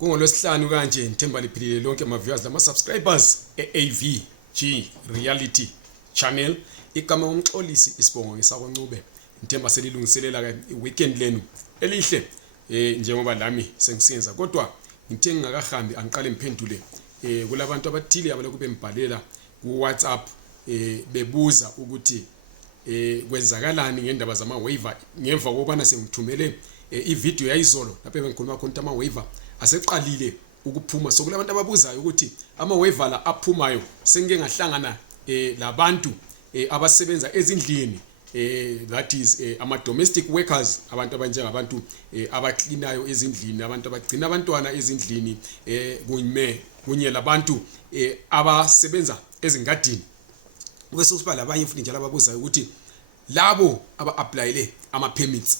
kungolwesihlanu kanje ngithemba liphilile lonke ama viewers lama subscribers eAVG Reality Channel. Igama umxolisi isibongo ngesakwaNcube. Ngithemba selilungiselela ke iweekend lenu elihle njengoba lami sengisenza, kodwa ngithe ngingakahambi angiqale ngiphendule kulabantu abathile abaloku bembhalela ku WhatsApp bebuza ukuthi kwenzakalani ngendaba zama waiver ngemva kokubana sengithumele ivideo yayizolo lapho bengikhuluma khona ama waiver aseqalile ukuphuma. So kulabantu ababuzayo ukuthi ama waiver la aphumayo sengike ngahlangana labantu abasebenza ezindlini, that is ama domestic workers, abantu abanjengabantu abaklinayo ezindlini, abantu abagcina abantwana ezindlini, kunye labantu abasebenza ezingadini. Bese kusiba labanye futhi njalo ababuzayo ukuthi labo aba-applyele ama-permits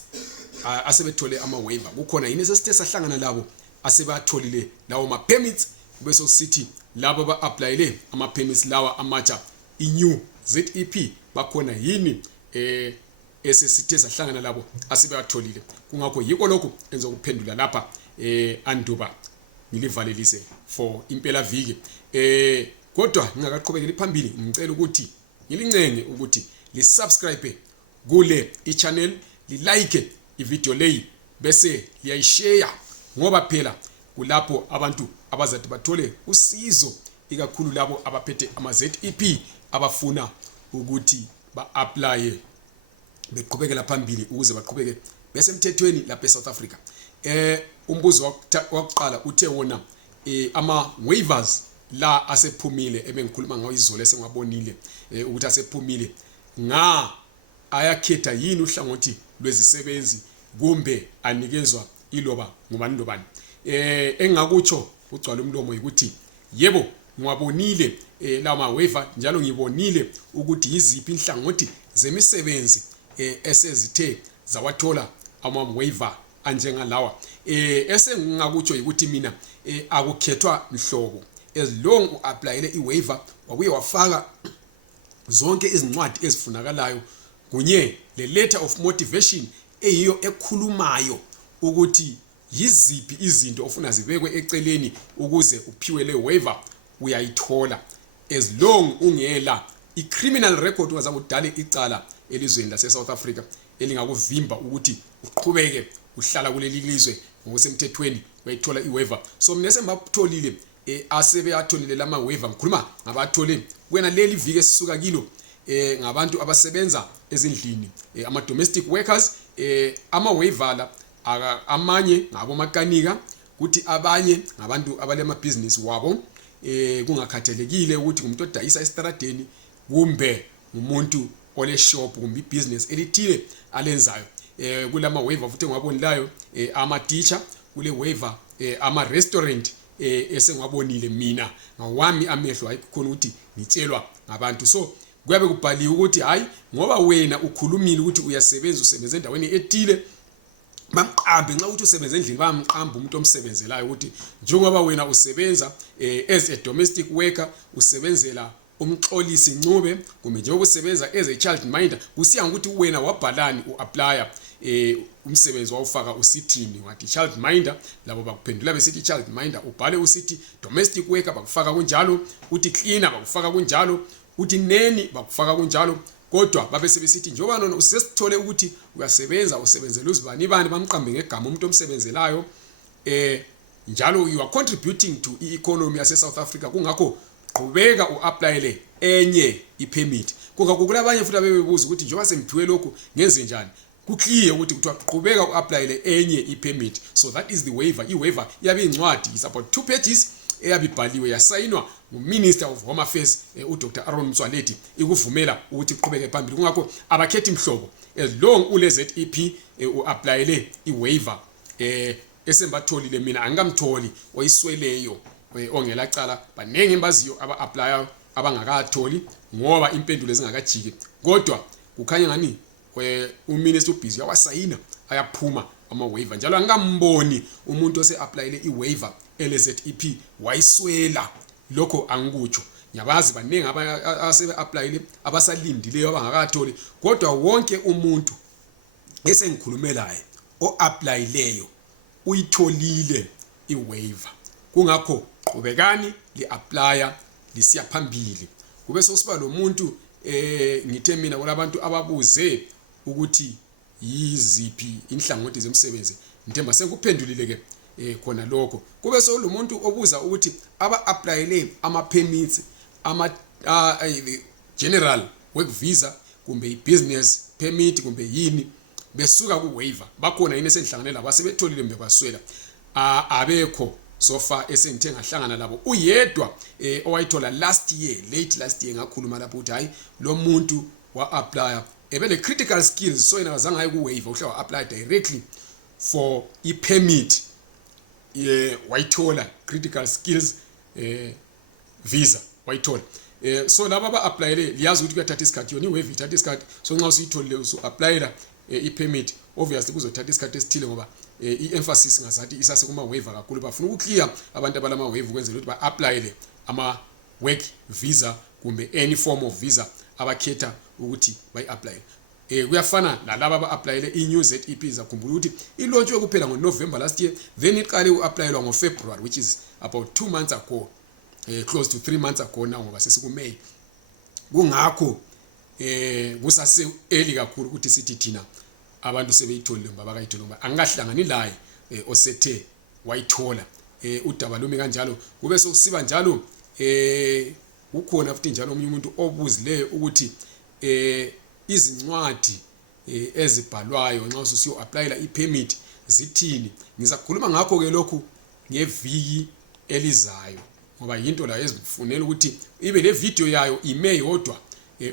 asebethole ama-waiver kukhona yini esesithe sahlangana labo asebatholile lawo ma-permits. Bese sithi labo aba-applyele ama-permits lawa amatsha i-new ZEP bakhona yini esesithe sahlangana labo asebatholile. Kungakho yiko lokho engizokuphendula lapha anduba ngilivalelise for impela viki. Kodwa ngingakaqhubekeli phambili ngicela ukuthi ngilincenge ukuthi lisubscribe kule i-channel, li-like ivideo leyi bese liyayishare, ngoba phela kulapho abantu abazathi bathole usizo, ikakhulu labo abaphethe ama ZEP abafuna ukuthi ba-apply beqhubekela phambili ukuze baqhubeke bese emthethweni lapha eSouth Africa. Umbuzo wokuqala uthe wona ama waivers la asephumile ebengikhuluma ngawo izolo esengabonile ukuthi asephumile ayakhetha yini uhlangothi lwezisebenzi kumbe anikezwa iloba ngubani lobani. Engakutsho ugcwala umlomo ukuthi yebo ngiwabonile lama waiver, njalo ngibonile ukuthi yiziphi inhlangothi zemisebenzi esezithe zawathola ama waiver anjengalawa. Esengingakutsho ukuthi mina akukhethwa mhlobo, as long uapplyele iwaiver wabuye wafaka zonke izincwadi ezifunakalayo kunye le letter of motivation eyiyo ekhulumayo ukuthi yiziphi izinto ofuna zibekwe eceleni ukuze uphiwe le waiver, uyayithola as long ungela i-criminal record ungaza kudala icala elizweni lase South Africa elingakuvimba ukuthi uqhubeke uhlala kuleli lizwe ngokusemthethweni uyayithola iwaiver. So mina sembaptholile asebeyatholile lama waiver, ngikhuluma ngabathole kwena leli viki esisuka kilo ngabantu abasebenza ezindlini, ama domestic workers. Ama waiver la amanye ngabo makanika kuthi abanye ngabantu abalema business wabo, kungakhathalekile ukuthi umuntu odayisa estradeni kumbe umuntu ole shop kumbe business elithile alenzayo. Kulama waiver futhi ngwabonilayo ama teacher, kule waiver ama restaurant esengwabonile mina ngawami amehlo ayikhona ukuthi ngitshelwa ngabantu. So kuyabe kubhaliwe ukuthi hayi ngoba wena ukhulumile ukuthi uyasebenza usebenza endaweni ethile, bamqambe nxa uthi usebenza endlini bamqamba umuntu omsebenzelayo ukuthi njengoba wena usebenza as a domestic worker, usebenzela umxolisi Ncube kumbe njengoba usebenza as a child minder, kusiya ukuthi wena wabhalani uapply umsebenzi wawufaka usithini, wathi child minder labo bakuphendula besithi child minder, ubhale usithi domestic worker bakufaka kunjalo, uthi cleaner bakufaka kunjalo, uthi neni bakufaka kunjalo. Kodwa babe sebesithi njengoba nona usesithole ukuthi uyasebenza usebenzela uzibani bani bamqambe ngegama umuntu omsebenzelayo, njalo you are contributing to i-economy yase South Africa, kungakho qhubeka uapplyele enye ipermit. Kungakho kulabanye futhi abebebuza ukuthi njengoba sengiphiwe lokho ngenze njani, kuclear ukuthi kuthiwa qhubeka uapplyele enye ipermit. So that is the waiver. I-waiver iyabe incwadi, is about 2 pages eyabibhaliwe yasayinwa nguMinister of Home Affairs uDr Aaron Motsoaledi ikuvumela ukuthi iqhubeke phambili. Kungakho abakhethi mhlobo, as long ule ZEP uapplyele iwaiver esembatholile, mina angamtholi oyisweleyo ongela cala banenge embaziyo aba-applyayo abangakatholi ngoba impendulo zingakajiki. Kodwa kukhanya ngani uMinister ubhizi yawasayina ayaphuma ama waiver, njalo angikamboni umuntu ose-applyele iwaiver LZEP wayiswela. Lokho angikutsho, ngiyabazi banenge asebe-applyele abasalindileyo abangakatholi, kodwa wonke umuntu esengikhulumelayo o-applyeleyo uyitholile iwaiver. Kungakho qhubekani li-applya lisiya phambili. Kube sokusiba lo muntu ngithe mina kulabantu ababuze ukuthi yiziphi inhlangothi zemsebenzi. Ngithemba sekuphendulile ke khona lokho. Kube so lo muntu obuza ukuthi aba-applyele ama-permits general work visa kumbe i-business permit kumbe yini besuka ku-waiver. Bakhona yini esendihlanganele labo asebetholile mbe kwaswela? Abekho so far esengithe ngahlangana labo. Uyedwa owayithola late last year ngakhuluma lapho ukuthi hayi lo muntu wa-applya ebele critical skills, so yena azange aye ku-waiver, uhle wa-apply directly for i-permit wayithola critical skills visa wayithola. So laba ba-applyele liyazi ukuthi kuyathatha isikhathi, yona i-waiver ithatha isikhathi. So nxa usuyitholile usu-applyela i-permit, obviously kuzothatha isikhathi esithile ngoba i-emphasis ngazathi isase kuma-waiver kakhulu. Bafuna ukukliya abantu abalama-waiver ukwenzela ukuthi ba-applyele ama-work visa kumbe any form of visa abakhetha ukuthi bayi-applyele. Kuyafana nalaba aba-applyele i-new ZEP. Zakhumbula ukuthi ilontshiwe kuphela ngoNovember last year, then iqale u-applyelwa ngoFebruary, which is about 2 months ago, close to 3 months ago now ngoba sesikuMay. Kungakho kusase early kakhulu ukuthi sithi thina abantu sebeyitholile ngoba bakayithola ngoba angahlangani laye osethe wayithola. Udaba lumi kanjalo kube sokusiba njalo ukhona futhi njalo omunye umuntu obuzileyo ukuthi izincwadi ezibhalwayo nxa ususiyo-applyela i-permit zithini. Ngizakhuluma ngakho ke lokhu ngeviki elizayo ngoba yinto la ezifunela ukuthi ibe le video yayo ime yodwa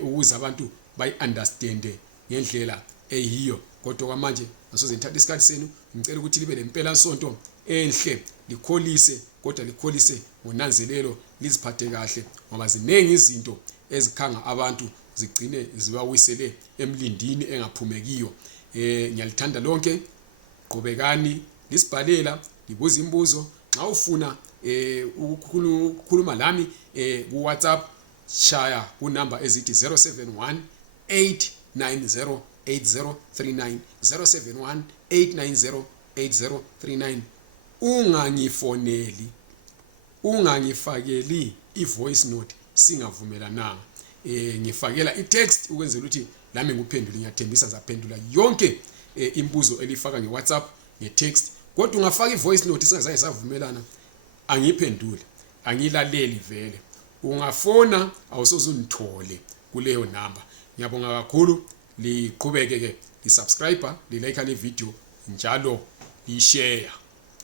ukuze abantu bayi-understande ngendlela eyiyo. Kodwa kwamanje ngasoze ngithathe isikhathi senu, ngicela ukuthi libe lempela sonto enhle, likholise kodwa likholise ngonanzelelo, liziphathe kahle ngoba zinengi izinto ezikhanga abantu zigcine zibawisele emlindini engaphumekiyo. Ngiyalithanda lonke, qhubekani lisibhalela, libuza imibuzo. Nxa ufuna ukukhuluma lami ku WhatsApp, shaya ku number ezithi 071 890 8039 071 890 8039. Ungangifoneli, ungangifakeli i-voice note singavumelananga. Ngifakela i-text ukwenzela ukuthi lami nguphendule. Ngiyathembisa zaphendula yonke imibuzo elifaka nge-WhatsApp nge-text. Kodwa ungafaka i-voice note singazange savumelana, angiphendule, angilaleli vele. Ungafona awusoze unithole kuleyo number. Ngiyabonga kakhulu, liqhubeke ke lisubscribe, lilike le video njalo lishare.